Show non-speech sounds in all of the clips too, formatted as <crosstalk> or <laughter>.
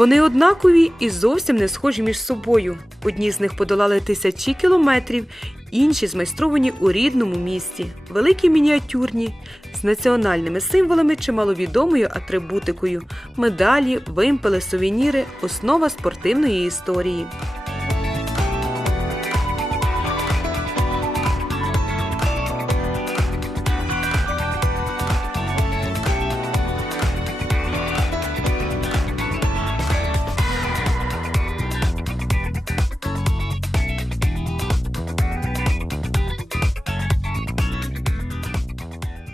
Вони однакові і зовсім не схожі між собою. Одні з них подолали тисячі кілометрів, інші змайстровані у рідному місті, великі мініатюрні, з національними символами чи маловідомою атрибутикою, медалі, вимпели, сувеніри основа спортивної історії.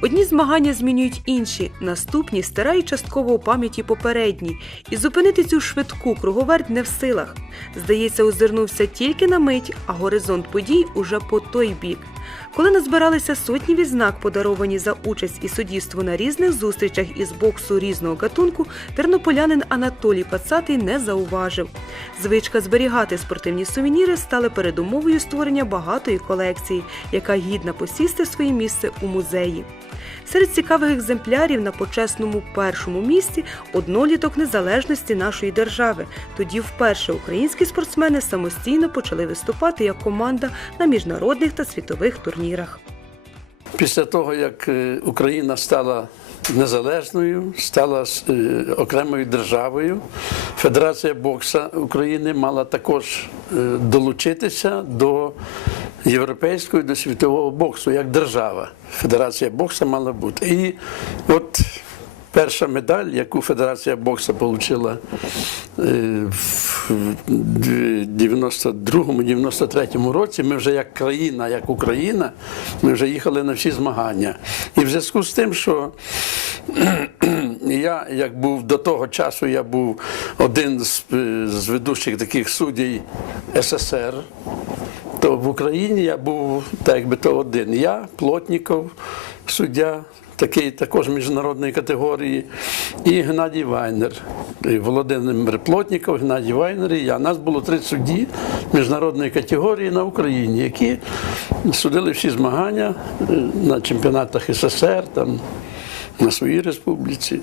Одні змагання змінюють інші, наступні стирають частково у пам'яті попередні, і зупинити цю швидку круговерть не в силах. Здається, озирнувся тільки на мить, а горизонт подій уже по той бік. Коли назбиралися сотні відзнак, подаровані за участь і суддівство на різних зустрічах із боксу різного гатунку, тернополянин Анатолій Пацатий не зауважив. Звичка зберігати спортивні сувеніри стали передумовою створення багатої колекції, яка гідна посісти своє місце у музеї. Серед цікавих екземплярів на почесному першому місці одноліток незалежності нашої держави. Тоді вперше українські спортсмени самостійно почали виступати як команда на міжнародних та світових турнірах. Після того, як е, Україна стала незалежною, стала е, окремою державою, Федерація бокса України мала також е, долучитися до європейського до світового боксу як держава. Федерація бокса мала бути. І от перша медаль, яку Федерація бокса отримала в 92-93 році, ми вже як країна, як Україна, ми вже їхали на всі змагання. І в зв'язку з тим, що я, як був до того часу, я був один з, з ведучих таких суддів СССР, то в Україні я був так якби то один. Я, Плотніков, суддя, такий також міжнародної категорії, і Геннадій Вайнер. Володимир Плотніков, Геннадій Вайнер і я. Нас було три судді міжнародної категорії на Україні, які судили всі змагання е, на чемпіонатах СССР. Там, на своїй республіці.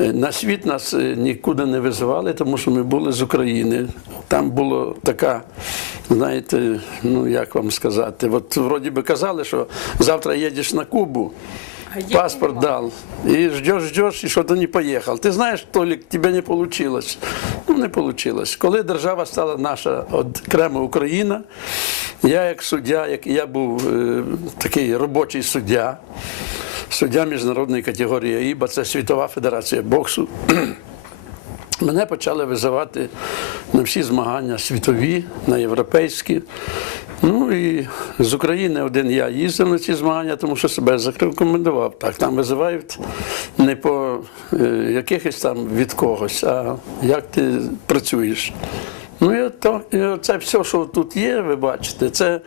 Е, На світ нас е, нікуди не визивали, тому що ми були з України. Там була така, знаєте, ну як вам сказати, от вроді би казали, що завтра їдеш на Кубу. Паспорт дал. И ждешь, ждешь, и что-то не поехал. Ти знаєш, Толік, тебе не вийшло. Ну, не вийшло. Коли держава стала наша окрема Україна, я як суддя, як я був е, такий робочий суддя, суддя міжнародної категорії АІБА, це Світова Федерація боксу. <clears throat> Мене почали визивати на всі змагання світові, на європейські. Ну і з України один я їздив на ці змагання, тому що себе зарекомендував. Так, там визивають не по е, якихось там від когось, а як ти працюєш. Ну і то і це все, що тут є, ви бачите, це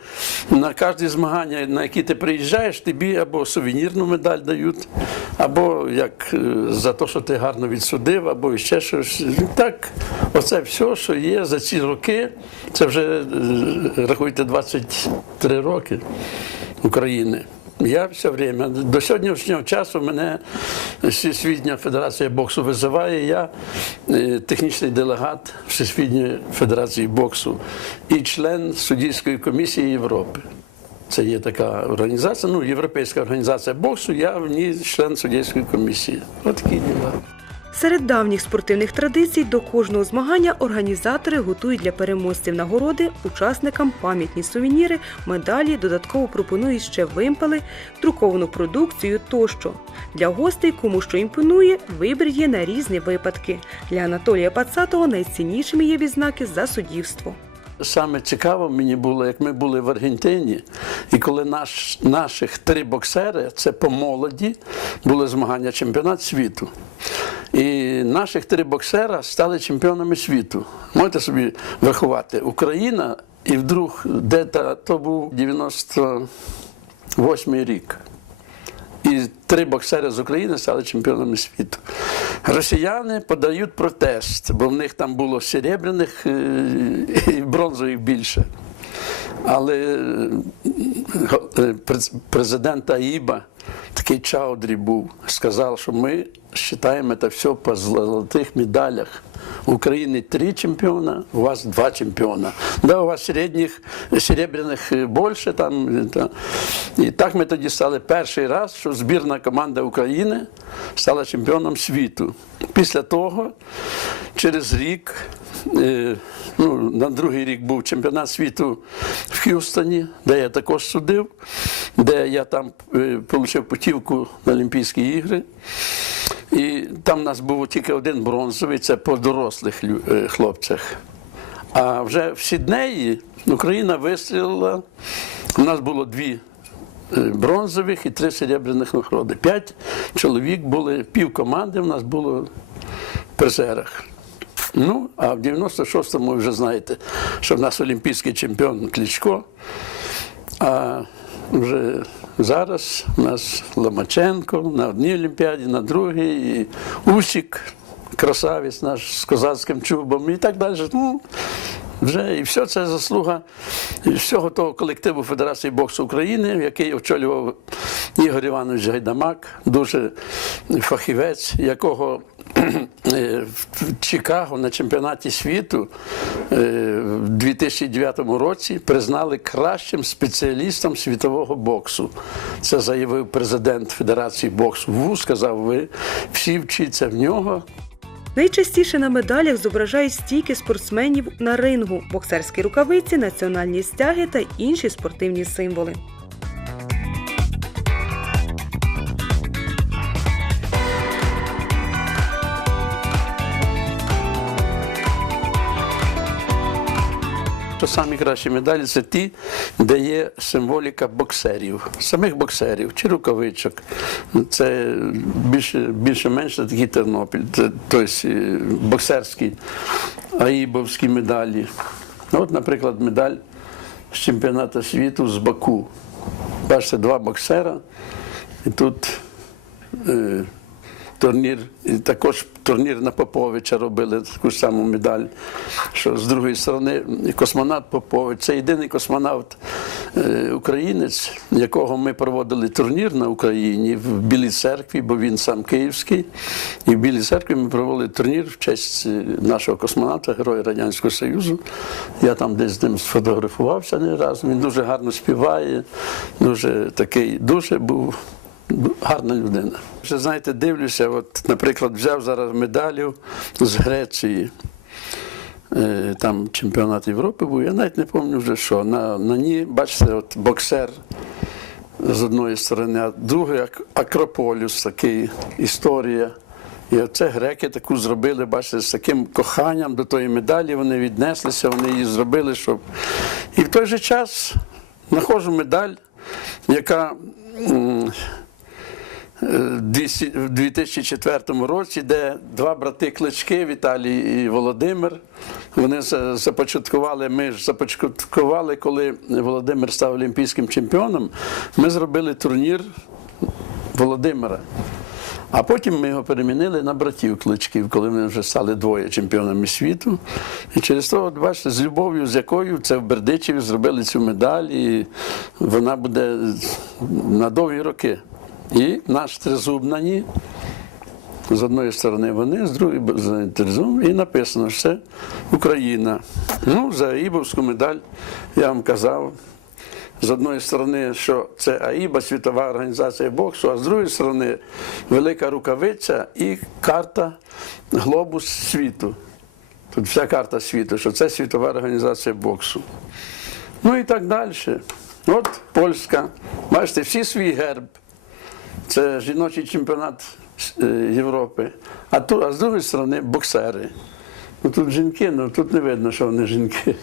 на кожні змагання, на які ти приїжджаєш, тобі або сувенірну медаль дають, або як е, за те, що ти гарно відсудив, або ще щось. Так, оце все, що є за ці роки, це вже е, рахуйте 23 роки України. Я все время до сьогоднішнього часу мене Всесвітня Федерація боксу визиває. Я е, технічний делегат Всесвітньої Федерації боксу і член суддівської комісії Європи. Це є така організація, ну європейська організація боксу. Я в ній член суддівської комісії. Отакі діла. Серед давніх спортивних традицій до кожного змагання організатори готують для переможців нагороди, учасникам пам'ятні сувеніри, медалі, додатково пропонують ще вимпели, друковану продукцію тощо. Для гостей, кому що імпонує, вибір є на різні випадки. Для Анатолія Пацатого найціннішими є відзнаки за суддівство. Саме цікаво мені було, як ми були в Аргентині, і коли наш, наших три боксери, це по молоді, були змагання чемпіонат світу. І наших три боксера стали чемпіонами світу. Можете собі врахувати, Україна і вдруг, де та то був 98 рік. І три боксери з України стали чемпіонами світу. Росіяни подають протест, бо в них там було серебряних е, і бронзових більше. Але е, през- президент Аїба такий Чаудрі був, сказав, що ми вважаємо це все по золотих медалях. України три чемпіона, у вас два чемпіона. Да, у вас середніх серебряних е, більше. Там, е, та. І так ми тоді стали перший раз, що збірна команда України стала чемпіоном світу. Після того, через рік, е, ну, на другий рік був чемпіонат світу в Х'юстоні, де я також судив, де я там отримав путівку на Олімпійські ігри. І там у нас був тільки один бронзовий, це по дорослих е, хлопцях. А вже в Сіднеї Україна вистрілила. У нас було дві е, бронзових і три серебряних нагороди. П'ять чоловік були, пів команди в нас було в призерах. Ну, а в 96-му ви вже знаєте, що в нас олімпійський чемпіон Кличко. А вже зараз у нас Ломаченко на одній Олімпіаді, на другій, і Усік, красавець наш з козацьким чубом і так далі. Ну, вже і все це заслуга всього того колективу Федерації боксу України, який очолював Ігор Іванович Гайдамак, дуже фахівець, якого в Чикаго на чемпіонаті світу е, в 2009 році признали кращим спеціалістом світового боксу. Це заявив президент Федерації боксу ВУ, сказав, ви всі вчіться в нього. Найчастіше на медалях зображають стійки спортсменів на рингу, боксерські рукавиці, національні стяги та інші спортивні символи. Що самі кращі медалі це ті, де є символіка боксерів, самих боксерів чи рукавичок. Це більше, більше-менше такі Тернопіль, це, тобто е, боксерські аїбовські медалі. От, наприклад, медаль з чемпіонату світу з Баку. Бачите, два боксера, і тут е, турнір, і також турнір на Поповича робили таку ж саму медаль. Що з другої сторони, космонавт Попович це єдиний космонавт е, якого ми проводили турнір на Україні в Білій церкві, бо він сам київський. І в Білій церкві ми провели турнір в честь е, нашого космонавта, героя Радянського Союзу. Я там десь з ним сфотографувався не раз. Він дуже гарно співає, дуже такий, дуже був гарна людина. Ще знаєте, дивлюся, от, наприклад, взяв зараз медалю з Греції. Е, Там чемпіонат Європи був, я навіть не пам'ятаю вже що. На, на ній, бачите, от боксер з одної сторони, а другий ак- Акрополюс, такий історія. І оце греки таку зробили, бачите, з таким коханням до тої медалі вони віднеслися, вони її зробили, щоб. І в той же час знаходжу медаль, яка. М, в 2004 році, де два брати Клички, Віталій і Володимир, вони започаткували, ми ж започаткували, коли Володимир став олімпійським чемпіоном, ми зробили турнір Володимира. А потім ми його перемінили на братів Кличків, коли вони вже стали двоє чемпіонами світу. І через то, от бачите, з любов'ю, з якою це в Бердичеві зробили цю медаль, і вона буде на довгі роки. І наш тризуб на ній. З одної сторони вони, з другої з тризуб, і написано, що це Україна. Ну, за Аїбовську медаль я вам казав. З одної сторони, що це АІБа, світова організація боксу, а з другої сторони велика рукавиця і карта глобус світу. Тут вся карта світу, що це світова організація боксу. Ну і так далі. От Польська. Бачите, всі свій герб. Це жіночий чемпіонат е, Європи. А, тут, а з другої сторони боксери. Ну тут жінки, ну тут не видно, що вони жінки.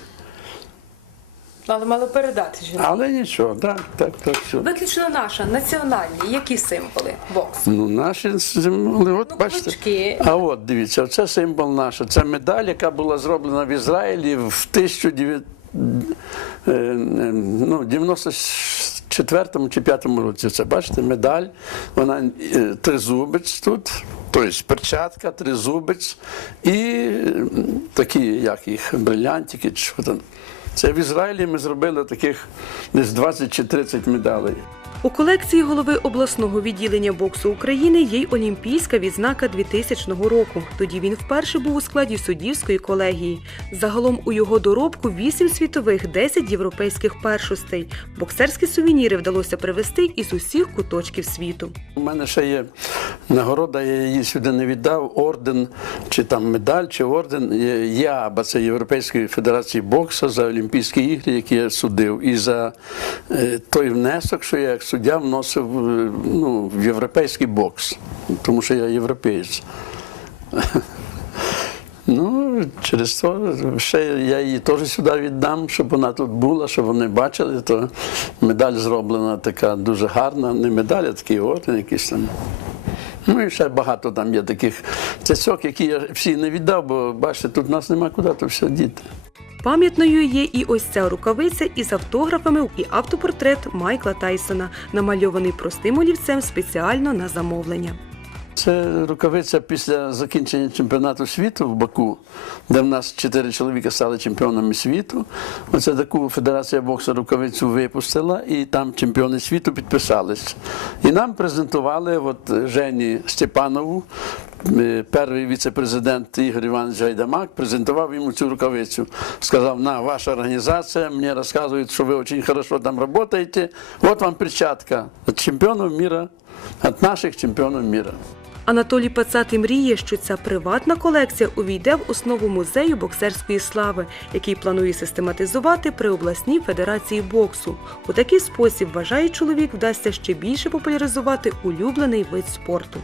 Але мало передати жінок. Але нічого, так, так, так, все. Виключно наша, національні, які символи боксу? Ну, наші символи, от Ну, бачите. кулачки. А от дивіться, це символ наш. Це медаль, яка була зроблена в Ізраїлі в 1900, е, е, ну, 94 чи п'ятому році. Це бачите, медаль, вона е, тризубець тут, тобто перчатка, тризубець і такі, як їх, брилянтики. Це в Ізраїлі ми зробили таких десь 20 чи 30 медалей. У колекції голови обласного відділення боксу України є й олімпійська відзнака 2000 року. Тоді він вперше був у складі суддівської колегії. Загалом у його доробку 8 світових, 10 європейських першостей. Боксерські сувеніри вдалося привезти із усіх куточків світу. У мене ще є нагорода, я її сюди не віддав, орден, чи там медаль, чи орден ЯАБА, це Європейської Федерації боксу за Олімпійські ігри, які я судив, і за е, той внесок, що я як суддя вносив е, ну, в європейський бокс, тому що я європеєць. <laughs> Ну, через це ще я її теж сюди віддам, щоб вона тут була, щоб вони бачили, то медаль зроблена така дуже гарна. Не медаль, а такий орден якийсь там. Ну і ще багато там є таких цяцьок, які я всі не віддав, бо бачите, тут нас нема куди то все діти. Пам'ятною є і ось ця рукавиця із автографами і автопортрет Майкла Тайсона, намальований простим олівцем спеціально на замовлення. Це рукавиця після закінчення чемпіонату світу в Баку, де в нас чотири чоловіка стали чемпіонами світу. Оце таку Федерація боксу рукавицю випустила, і там чемпіони світу підписались. І нам презентували от Жені Степанову, перший віце-президент Ігор Іванович Гайдамак, презентував йому цю рукавицю. Сказав, на, ваша організація, мені розказують, що ви дуже хорошо там працюєте. От вам перчатка від чемпіонів міра, від наших чемпіонів міра. Анатолій Пацати мріє, що ця приватна колекція увійде в основу музею боксерської слави, який планує систематизувати при обласній федерації боксу. У такий спосіб вважає чоловік, вдасться ще більше популяризувати улюблений вид спорту.